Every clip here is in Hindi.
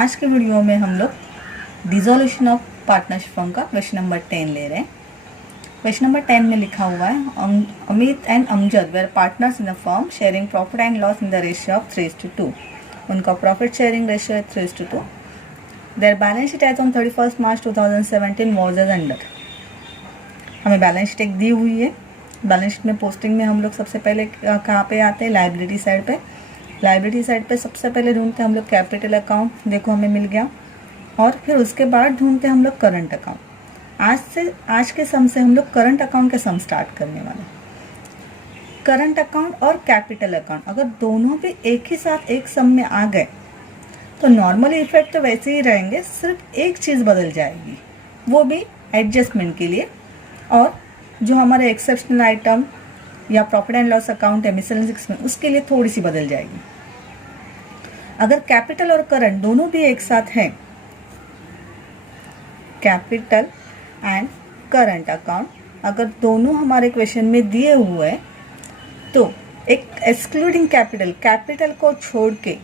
आज के वीडियो में हम लोग डिसोल्यूशन ऑफ पार्टनरशिप फर्म का क्वेश्चन नंबर 10 ले रहे हैं। क्वेश्चन नंबर 10 में लिखा हुआ है Amit and Amjad were partners in the firm sharing profit and loss in the ratio of 3:2। उनका प्रॉफिट शेयरिंग रेशियो है 3:2। Their balance sheet as on 31 March 2017 was as under. हमें बैलेंस शीट एक दी हुई है। बैलेंस शीट में पोस्टिंग में हम लोग सबसे पहले कहाँ पे आते हैं, लाइबिलिटी साइड पे। लाइबिलिटी साइड पे सबसे पहले ढूंढते हैं हम लोग कैपिटल अकाउंट, देखो हमें मिल गया। और फिर उसके बाद ढूंढते हैं हम लोग करंट अकाउंट। आज के सम से हम लोग करंट अकाउंट के सम स्टार्ट करने वाले। करंट अकाउंट और कैपिटल अकाउंट अगर दोनों भी एक ही साथ एक सम में आ गए तो नॉर्मली इफेक्ट तो वैसे ही रहेंगे, सिर्फ एक चीज़ बदल जाएगी, वो भी एडजस्टमेंट के लिए। और जो हमारे एक्सेप्शनल आइटम या प्रॉफिट एंड लॉस अकाउंट है मिसलेनियस एक्सपेंस, उसके लिए थोड़ी सी बदल जाएगी। अगर कैपिटल और करंट दोनों भी एक साथ हैं, कैपिटल एंड करंट अकाउंट अगर दोनों हमारे क्वेश्चन में दिए हुए हैं तो एक एक्सक्लूडिंग कैपिटल को छोड़ के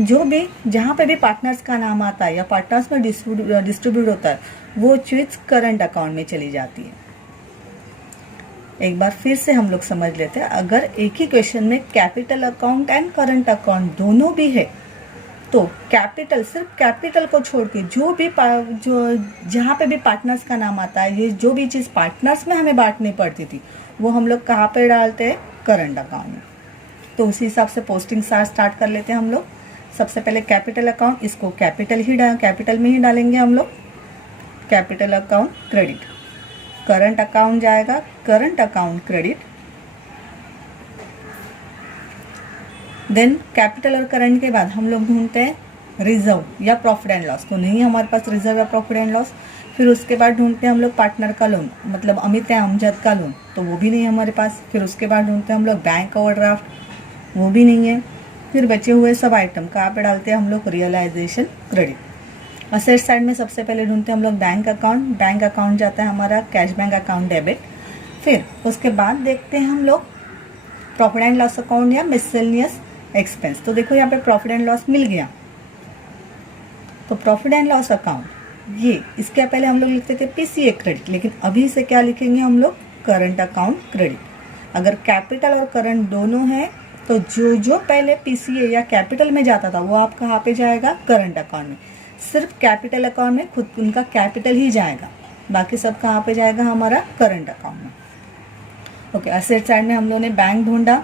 जो भी जहाँ पे भी पार्टनर्स का नाम आता है या पार्टनर्स में डिस्ट्रीब्यूट होता है वो चीज करंट अकाउंट में चली जाती है। एक बार फिर से हम लोग समझ लेते हैं, अगर एक ही क्वेश्चन में capital account and current account दोनों भी है तो कैपिटल, सिर्फ कैपिटल को छोड़ के जो जहाँ पे भी पार्टनर्स का नाम आता है, ये जो भी चीज़ पार्टनर्स में हमें बांटनी पड़ती थी वो हम लोग कहाँ पे डालते हैं, करंट अकाउंट में। तो उसी हिसाब से पोस्टिंग स्टार्ट कर लेते हैं हम लोग। सबसे पहले कैपिटल अकाउंट, इसको कैपिटल में ही डालेंगे हम लोग। Capital account credit, current account जाएगा current account credit. Then capital और करंट के बाद हम लोग ढूंढते हैं रिजर्व या प्रॉफिट एंड लॉस, तो नहीं हमारे पास रिजर्व या प्रॉफिट एंड लॉस। फिर उसके बाद ढूंढते हैं हम लोग पार्टनर का लोन, मतलब अमित या अमजद का लोन, तो वो भी नहीं हमारे पास। फिर उसके बाद ढूंढते हैं हम लोग बैंक ओवरड्राफ्ट, वो भी नहीं है। फिर बचे हुए सब आइटम कहाँ पे डालते हैं हम लोग, रियलाइजेशन क्रेडिट। असेट साइड में सबसे पहले ढूंढते हैं हम लोग बैंक अकाउंट जाता है हमारा कैश बैंक अकाउंट डेबिट। फिर उसके बाद देखते हैं हम लोग प्रॉफिट एंड लॉस अकाउंट या मिसलेनियस एक्सपेंस। तो देखो यहाँ पे प्रॉफिट एंड लॉस मिल गया, तो प्रॉफिट एंड लॉस अकाउंट ये इसके पहले हम लोग लिखते थे पीसीए क्रेडिट, लेकिन अभी से क्या लिखेंगे हम लोग, करंट अकाउंट क्रेडिट। अगर कैपिटल और करंट दोनों हैं तो जो पहले पीसीए या कैपिटल में जाता था वो आप कहाँ पे जाएगा, करंट अकाउंट में। सिर्फ कैपिटल अकाउंट में खुद उनका कैपिटल ही जाएगा, बाकी सब कहाँ पे जाएगा, हमारा करंट अकाउंट में। ओके, असेट साइड में हम लोगों ने बैंक ढूंढा,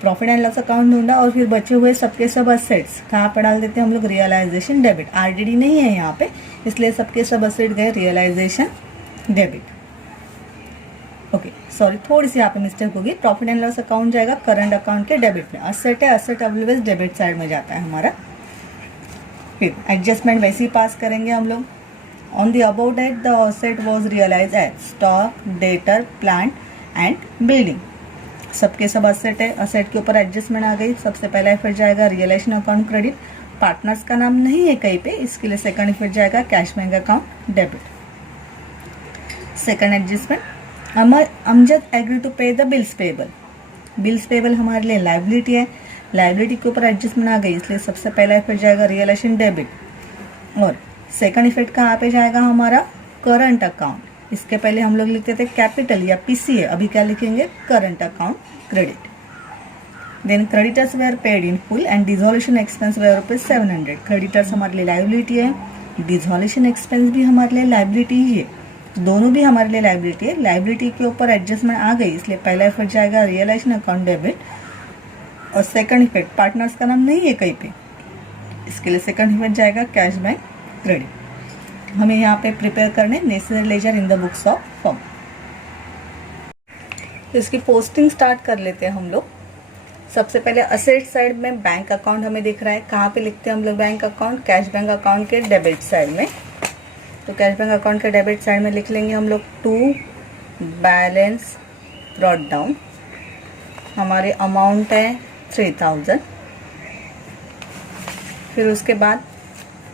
प्रॉफिट एंड लॉस अकाउंट ढूंढा, और फिर बचे हुए सबके सब असेट्स कहाँ पे डाल देते हैं हम लोग, रियलाइजेशन डेबिट। आरडीडी नहीं है यहाँ पे, इसलिए सबके सब असेट गए रियलाइजेशन डेबिट। ओके सॉरी, थोड़ी सी यहाँ पे मिस्टेक होगी। प्रॉफिट एंड लॉस अकाउंट जाएगा करंट अकाउंट के डेबिट में। असेट है, असेट ऑलवेज डेबिट साइड में जाता है हमारा। फिर एडजस्टमेंट वैसे ही पास करेंगे हम लोग। On the about date the asset was realise as stock, debtor, plant and building. सबके सब असेट है, असेट के ऊपर एडजस्टमेंट आ गई। सबसे पहला इफेक्ट जाएगा रियलाइजेशन अकाउंट क्रेडिट, पार्टनर्स का नाम नहीं है कहीं पे, इसके लिए सेकंड इफेक्ट जाएगा cash bank account debit. Second adjustment, Amjad agree to pay the bills payable. Bills payable हमारे लिए लाइबिलिटी है, लाइबिलिटी के ऊपर एडजस्टमेंट आ गई, इसलिए सबसे पहला इफेक्ट जाएगा रियलाइजेशन डेबिट। और सेकंड इफेक्ट कहाँ पे जाएगा हमारा, करंट अकाउंट। इसके पहले हम लोग लिखते थे कैपिटल या पीसीए, अभी क्या लिखेंगे, current account credit. Then creditors were paid in full and dissolution expense were ₹700। Creditors हमारे लिए लाइबिलिटी है, डिसोल्यूशन एक्सपेंस भी हमारे लिए लाइबिलिटी ही है, दोनों भी हमारे लिए लाइबिलिटी है। लाइबिलिटी के ऊपर एडजस्टमेंट आ गई, इसलिए पहला इफेक्ट जाएगा रियलाइजेशन अकाउंट डेबिट। और सेकंड इफेक्ट, पार्टनर्स का नाम नहीं है कहीं पे, इसके लिए सेकंड इफेक्ट जाएगा कैश बैंक क्रेडिट। हमें यहाँ पे प्रिपेयर करने necessary laser in the books of firm. तो इसकी पोस्टिंग स्टार्ट कर लेते हैं हम लोग। सबसे पहले असेट साइड में बैंक अकाउंट हमें दिख रहा है, कहाँ पे लिखते हैं हम लोग bank account, cash bank account के डेबिट साइड में। तो कैश बैंक अकाउंट के डेबिट साइड में लिख लेंगे हम लोग टू बैलेंस ब्रॉट डाउन। हमारे अमाउंट है 3000। फिर उसके बाद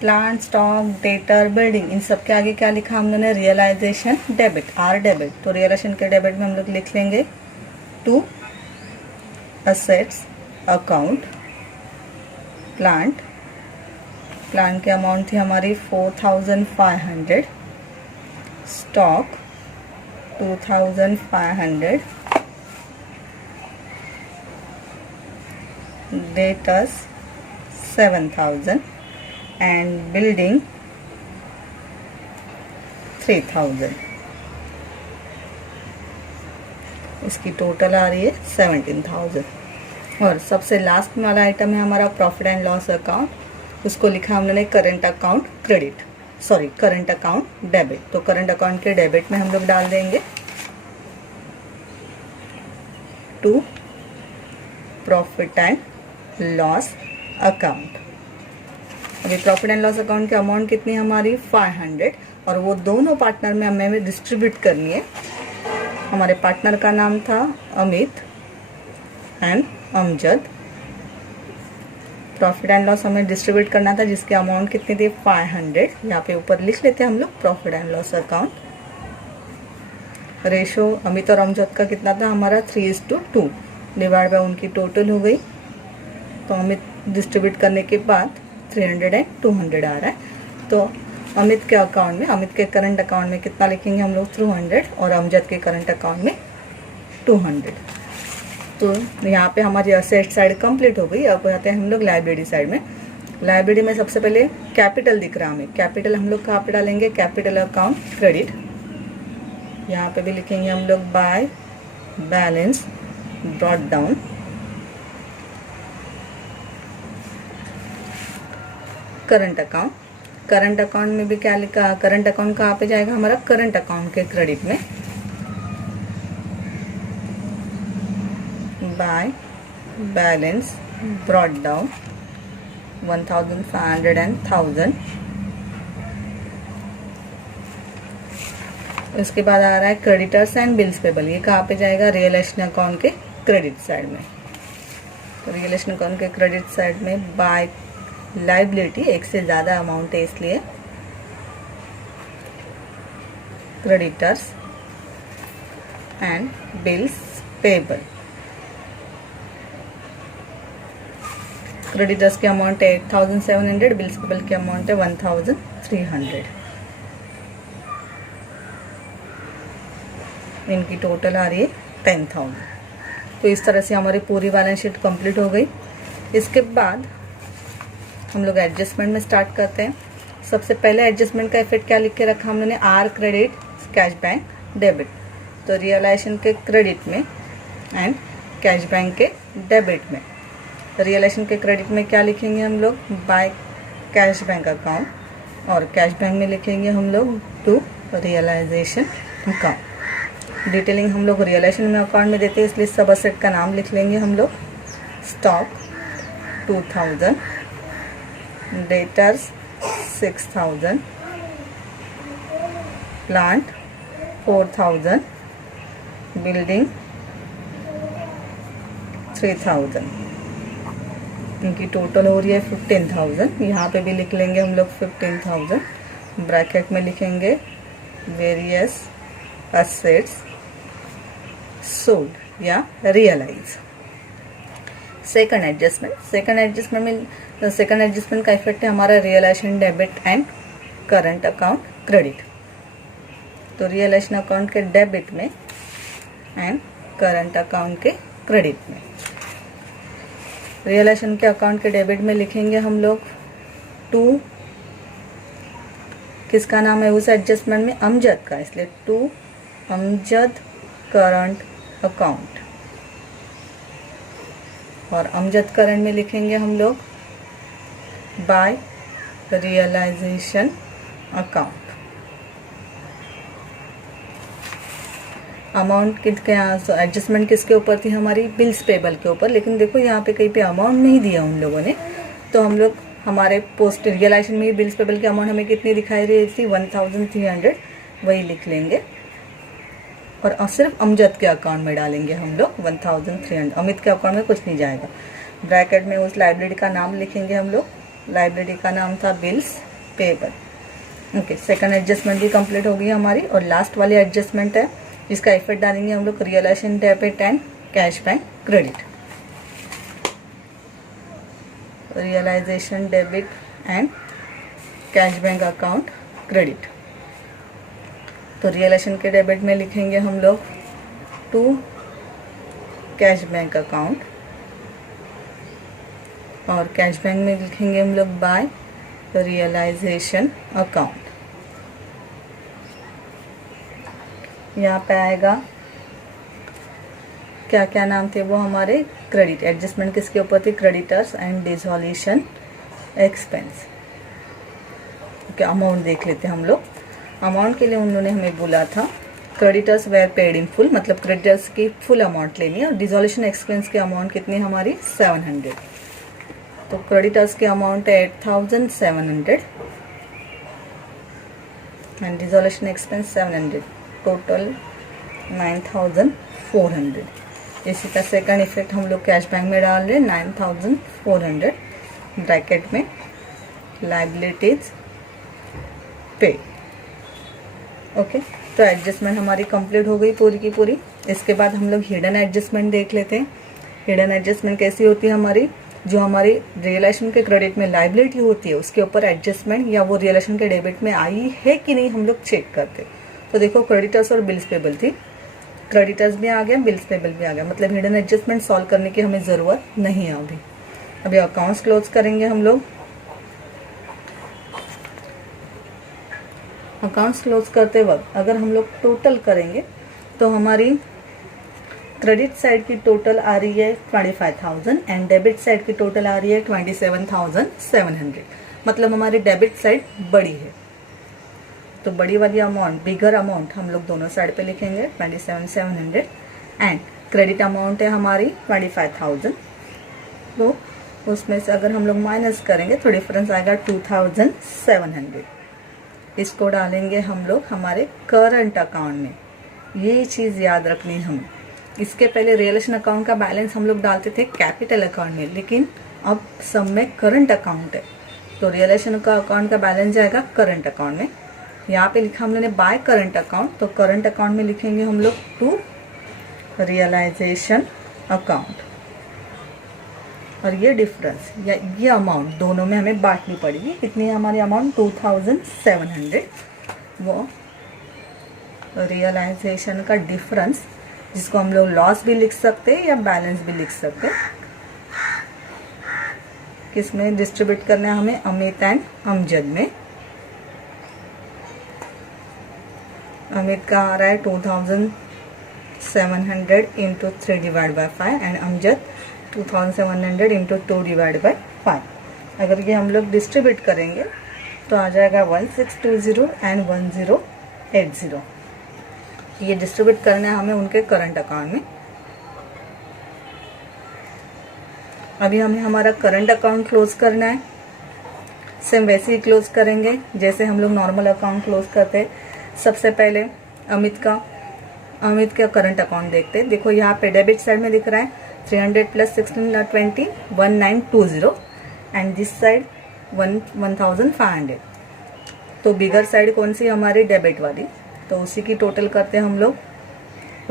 प्लांट, स्टॉक, डेटर, बिल्डिंग, इन सब के आगे क्या लिखा हम लोगों ने, रियलाइजेशन डेबिट, आर डेबिट। तो रियलाइजेशन के डेबिट में हम लोग लिख लेंगे to assets account, plant plant की अमाउंट थी हमारी 4500, स्टॉक 2500, डेटर्स 7000 एंड बिल्डिंग 3000। इसकी टोटल आ रही है 17,000। और सबसे लास्ट में वाला आइटम है हमारा प्रॉफिट एंड लॉस अकाउंट, उसको लिखा हमने current account credit, sorry current account debit. तो करंट अकाउंट के डेबिट में हम लोग डाल देंगे to profit and loss account. अभी प्रॉफिट एंड लॉस अकाउंट की अमाउंट कितनी हमारी 500, और वो दोनों पार्टनर में हमें डिस्ट्रीब्यूट करनी है। हमारे पार्टनर का नाम था Amit and Amjad. Profit and loss हमें डिस्ट्रीब्यूट करना था, जिसकी अमाउंट कितनी थी 500। यहाँ पे ऊपर लिख लेते हैं हम लोग profit and loss account. Ratio Amit और अमजद का कितना था हमारा 3:2 डिवाइड बाय उनकी टोटल हो गई। तो अमित डिस्ट्रीब्यूट करने के बाद 300 एंड 200 आ रहा है। तो अमित के अकाउंट में, अमित के करंट अकाउंट में कितना लिखेंगे हम लोग 200, और अमजद के करंट अकाउंट में 200। तो यहाँ पे हमारी असेट साइड कंप्लीट हो गई। अब आते हैं हम लोग लाइब्रेरी साइड में। लाइब्रेरी में सबसे पहले कैपिटल दिख रहा है हमें। कैपिटल हम लोग कहाँ पे डालेंगे, कैपिटल अकाउंट क्रेडिट। यहाँ पे भी लिखेंगे हम लोग by balance brought down. Current account, current account में भी क्या लिखा, करंट अकाउंट कहाँ पे जाएगा हमारा, करंट अकाउंट के क्रेडिट में by balance brought down 1500 and 1000। उसके बाद आ रहा है क्रेडिटर्स एंड बिल्स पेबल। ये कहाँ पे जाएगा, रियलाइजेशन अकाउंट के क्रेडिट साइड में। तो रियलाइजेशन अकाउंट के क्रेडिट साइड में बाय लाइबिलिटी, एक से ज़्यादा अमाउंट है इसलिए creditors and bills payable. Creditors की अमाउंट है 8700, बिल्स पेबल की अमाउंट है 1300। इनकी टोटल आ रही है 10,000। तो इस तरह से हमारी पूरी बैलेंस शीट कंप्लीट हो गई। इसके बाद हम लोग एडजस्टमेंट में स्टार्ट करते हैं। सबसे पहले एडजस्टमेंट का इफेक्ट क्या लिख के रखा हमने, or credit cash bank debit. तो रियलाइजेशन के क्रेडिट में एंड कैश बैंक के डेबिट में। रियलाइजेशन के क्रेडिट में क्या लिखेंगे हम लोग, बाय कैश बैंक अकाउंट, और कैश बैंक में लिखेंगे हम लोग टू रियलाइजेशन अकाउंट। डिटेलिंग हम लोग रियलाइजेशन में अकाउंट में देते हैं, इसलिए सब असेट का नाम लिख लेंगे हम लोग। Stock 2000, debtors 6000, plant 4000, building 3000। इनकी टोटल हो रही है 15,000। यहाँ पे भी लिख लेंगे हम लोग 15,000। ब्रैकेट में लिखेंगे वेरियस असेट्स सोल्ड या realise. Second adjustment, second adjustment का इफेक्ट है हमारा realisation debit and current account credit. तो रियलाइजेशन अकाउंट के डेबिट में एंड करंट अकाउंट के क्रेडिट में। रियलाइजेशन के अकाउंट के डेबिट में लिखेंगे हम लोग टू, किसका नाम है उस एडजस्टमेंट में, अमजद का, इसलिए टू अमजद करंट अकाउंट। और अमजद करंट में लिखेंगे हम लोग by realisation account. Amount adjustment किसके ऊपर थी हमारी, बिल्स पेबल के ऊपर। लेकिन देखो यहाँ पे कहीं पे अमाउंट नहीं दिया उन लोगों ने, तो हम लोग हमारे पोस्ट रियलाइजेशन में बिल्स पेबल की अमाउंट हमें कितनी दिखाई रही थी 1300, वही लिख लेंगे। और सिर्फ अमजद के अकाउंट में डालेंगे हम लोग 1300। अमित के अकाउंट में कुछ नहीं जाएगा। ब्रैकेट में उस लाइब्रेरी का नाम लिखेंगे हम लोग, लाइब्रेरी का नाम था bills payable. Okay, second adjustment भी कंप्लीट हो गई हमारी। और लास्ट वाली एडजस्टमेंट है जिसका इफेक्ट डालेंगे हम लोग realisation debit and cash bank credit. Realisation debit and cash bank account credit. तो रियलाइजेशन के डेबिट में लिखेंगे हम लोग टू कैश बैंक अकाउंट, और कैश बैंक में लिखेंगे हम लोग बाय रियलाइजेशन अकाउंट। यहाँ पे आएगा क्या क्या नाम थे वो हमारे, क्रेडिट एडजस्टमेंट किसके ऊपर थी, creditors and dissolution expense. Okay, amount देख लेते हैं हम लोग। अमाउंट के लिए उन्होंने हमें बोला था creditors were paid in full, मतलब क्रेडिटर्स की फुल अमाउंट लेनी है, और डिसॉल्यूशन एक्सपेंस की अमाउंट कितनी हमारी 700। तो क्रेडिटर्स की अमाउंट है 8700 एंड डिसॉल्यूशन एक्सपेंस 700, टोटल 9400। इसी का सेकंड इफेक्ट हम लोग कैश बैंक में डाल रहे हैं 9400 ब्रैकेट में लायबिलिटीज पे। ओके, तो एडजस्टमेंट हमारी कंप्लीट हो गई पूरी की पूरी। इसके बाद हम लोग हिडन एडजस्टमेंट देख लेते हैं। हिडन एडजस्टमेंट कैसी होती है हमारी, जो हमारी रियलाइजेशन के क्रेडिट में लायबिलिटी होती है उसके ऊपर एडजस्टमेंट या वो रियलाइजेशन के डेबिट में आई है कि नहीं हम लोग चेक करते। तो देखो क्रेडिटर्स और बिल्स पेबल थी, क्रेडिटर्स भी आ गया, बिल्स पेबल भी आ गया, मतलब हिडन एडजस्टमेंट सॉल्व करने की हमें ज़रूरत नहीं है अभी अकाउंट्स क्लोज करेंगे हम लोग। अकाउंट्स क्लोज करते वक्त अगर हम लोग टोटल करेंगे तो हमारी क्रेडिट साइड की टोटल आ रही है 25,000 एंड डेबिट साइड की टोटल आ रही है 27,700, मतलब हमारी डेबिट साइड बड़ी है। तो बड़ी वाली अमाउंट, बिगर अमाउंट हम लोग दोनों साइड पे लिखेंगे 27,700 एंड क्रेडिट अमाउंट है हमारी 25,000। तो उसमें से अगर हम लोग माइनस करेंगे तो डिफरेंस आएगा 2,700। इसको डालेंगे हम लोग हमारे करंट अकाउंट में। ये चीज़ याद रखनी है हमें। इसके पहले रियलाइजेशन अकाउंट का बैलेंस हम लोग डालते थे कैपिटल अकाउंट में, लेकिन अब सब में करंट अकाउंट है, तो रियलाइजेशन का अकाउंट का बैलेंस जाएगा करंट अकाउंट में। यहाँ पे लिखा हम लोगों ने बाय करंट अकाउंट, तो करंट अकाउंट में लिखेंगे हम लोग टू रियलाइजेशन अकाउंट, और ये डिफरेंस या ये अमाउंट दोनों में हमें बांटनी पड़ेगी। कितनी है हमारी अमाउंट 2,700, वो रियलाइजेशन का डिफरेंस, जिसको हम लोग लॉस भी लिख सकते हैं या बैलेंस भी लिख सकते हैं। किसमें डिस्ट्रीब्यूट करना है हमें, अमित एंड अमजद में। अमित का आ रहा है 2,700 into 3 divide by 5 and Amjad 2,700 into 2 divide by 5। अगर ये हम लोग डिस्ट्रीब्यूट करेंगे तो आ जाएगा 1620 एंड 1080। ये डिस्ट्रीब्यूट करना है हमें उनके करंट अकाउंट में। अभी हमें हमारा करंट अकाउंट क्लोज करना है। सेम वैसे ही क्लोज करेंगे जैसे हम लोग नॉर्मल अकाउंट क्लोज करते हैं। सबसे पहले अमित का करंट अकाउंट देखते हैं। देखो यहाँ पे डेबिट साइड में दिख रहा है 300 प्लस 1620 1920 एंड दिस साइड 1500। तो बिगर साइड कौन सी हमारी, डेबिट वाली, तो उसी की टोटल करते हैं हम लोग।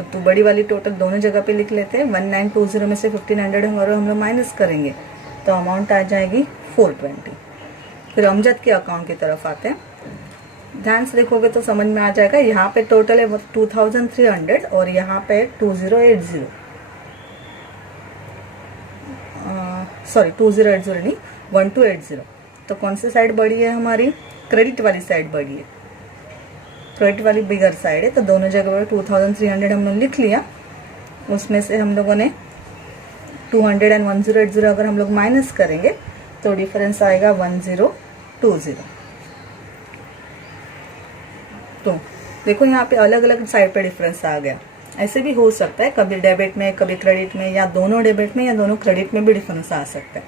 तो बड़ी वाली टोटल दोनों जगह पे लिख लेते हैं। 1920 में से 1500 हम लोग माइनस करेंगे तो अमाउंट आ जाएगी 420। फिर अमजद के अकाउंट की तरफ आते हैं। ध्यान से देखोगे तो समझ में आ जाएगा। यहाँ पे टोटल है 2300 और यहाँ पे 2080, सॉरी 2080 नहीं 1280। तो कौन सी साइड बड़ी है हमारी, क्रेडिट वाली साइड बड़ी है, क्रेडिट वाली बिगर साइड है। तो दोनों जगह पर 2300 हम लोग लिख लिया। उसमें से हम लोगों ने 200 एंड 1080 अगर हम लोग माइनस करेंगे तो डिफरेंस आएगा 1020। तो देखो यहाँ पे अलग अलग साइड पे डिफरेंस आ गया। ऐसे भी हो सकता है कभी डेबिट में कभी क्रेडिट में, या दोनों डेबिट में या दोनों क्रेडिट में भी डिफरेंस आ सकता है।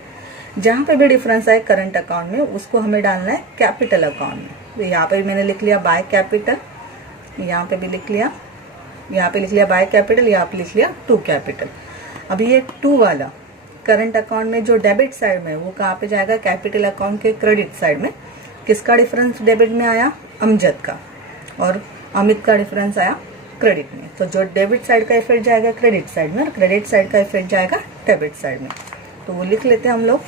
जहाँ पे भी डिफरेंस आए करंट अकाउंट में उसको हमें डालना है कैपिटल अकाउंट में। तो यहाँ पे भी मैंने लिख लिया बाय कैपिटल, यहाँ पे भी लिख लिया, यहाँ पे लिख लिया बाय कैपिटल, यहाँ पे लिख लिया टू कैपिटल। अभी ये टू वाला करंट अकाउंट में जो डेबिट साइड में वो कहाँ पे जाएगा, कैपिटल अकाउंट के क्रेडिट साइड में। किसका डिफरेंस डेबिट में आया, अमजद का, और अमित का डिफरेंस आया क्रेडिट में। तो जो डेबिट साइड का इफेक्ट जाएगा क्रेडिट साइड में और क्रेडिट साइड का इफेक्ट जाएगा डेबिट साइड में। तो वो लिख लेते हैं हम लोग।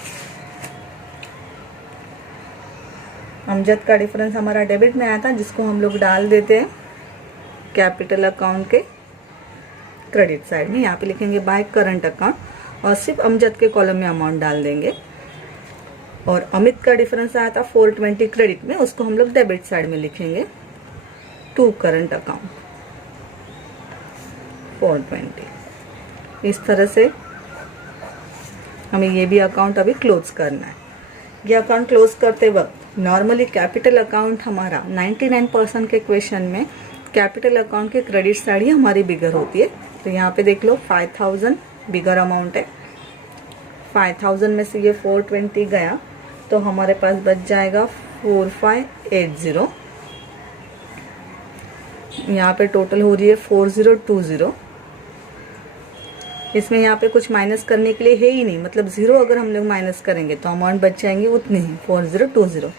अमजद का डिफरेंस हमारा डेबिट में आया था, जिसको हम लोग डाल देते हैं कैपिटल अकाउंट के क्रेडिट साइड में। यहाँ पे लिखेंगे बाय करंट अकाउंट और सिर्फ अमजद के कॉलम में अमाउंट डाल देंगे। और अमित का डिफरेंस आया था 420 क्रेडिट में, उसको हम लोग डेबिट साइड में लिखेंगे टू करंट अकाउंट 420। इस तरह से हमें ये भी अकाउंट अभी क्लोज करना है। ये अकाउंट क्लोज करते वक्त नॉर्मली कैपिटल अकाउंट हमारा 99% के क्वेश्चन में कैपिटल अकाउंट के क्रेडिट साइड ही हमारी बिगर होती है। तो यहाँ पे देख लो 5000 बिगर अमाउंट है, 5000 में से ये 420 गया तो हमारे पास बच जाएगा 4580। यहाँ पे टोटल हो रही है 4020। इसमें यहाँ पे कुछ माइनस करने के लिए है ही नहीं, मतलब जीरो अगर हम लोग माइनस करेंगे तो अमाउंट बच जाएंगे उतनी ही 4020।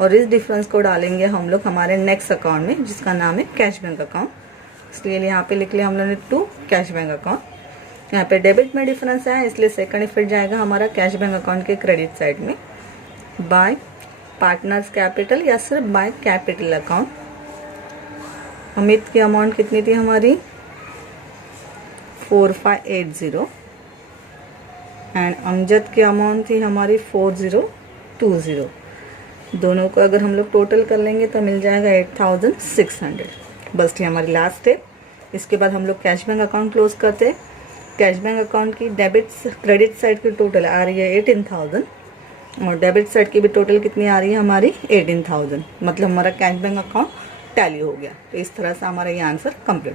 और इस डिफरेंस को डालेंगे हम लोग हमारे नेक्स्ट अकाउंट में, जिसका नाम है कैश बैंक अकाउंट। इसलिए यहाँ पे लिख लिया हम लोगों ने टू कैश बैंक अकाउंट। यहाँ पे डेबिट में डिफरेंस आया, इसलिए सेकंड इफेक्ट जाएगा हमारा कैश बैंक अकाउंट के क्रेडिट साइड में बाय पार्टनर्स कैपिटल या सिर्फ बाय कैपिटल अकाउंट। अमित की अमाउंट कितनी थी हमारी 4580 एंड अमजद की अमाउंट थी हमारी 4020। दोनों को अगर हम लोग टोटल कर लेंगे तो मिल जाएगा 8600। बस ये हमारी लास्ट स्टेप। इसके बाद हम लोग कैश बैंक अकाउंट क्लोज करते हैं। कैश बैंक अकाउंट की डेबिट क्रेडिट साइड की टोटल आ रही है 18000 और डेबिट साइड की भी टोटल कितनी आ रही है हमारी 18000। मतलब हमारा कैश बैंक अकाउंट टैली हो गया। तो इस तरह से हमारा ये आंसर कंप्लीट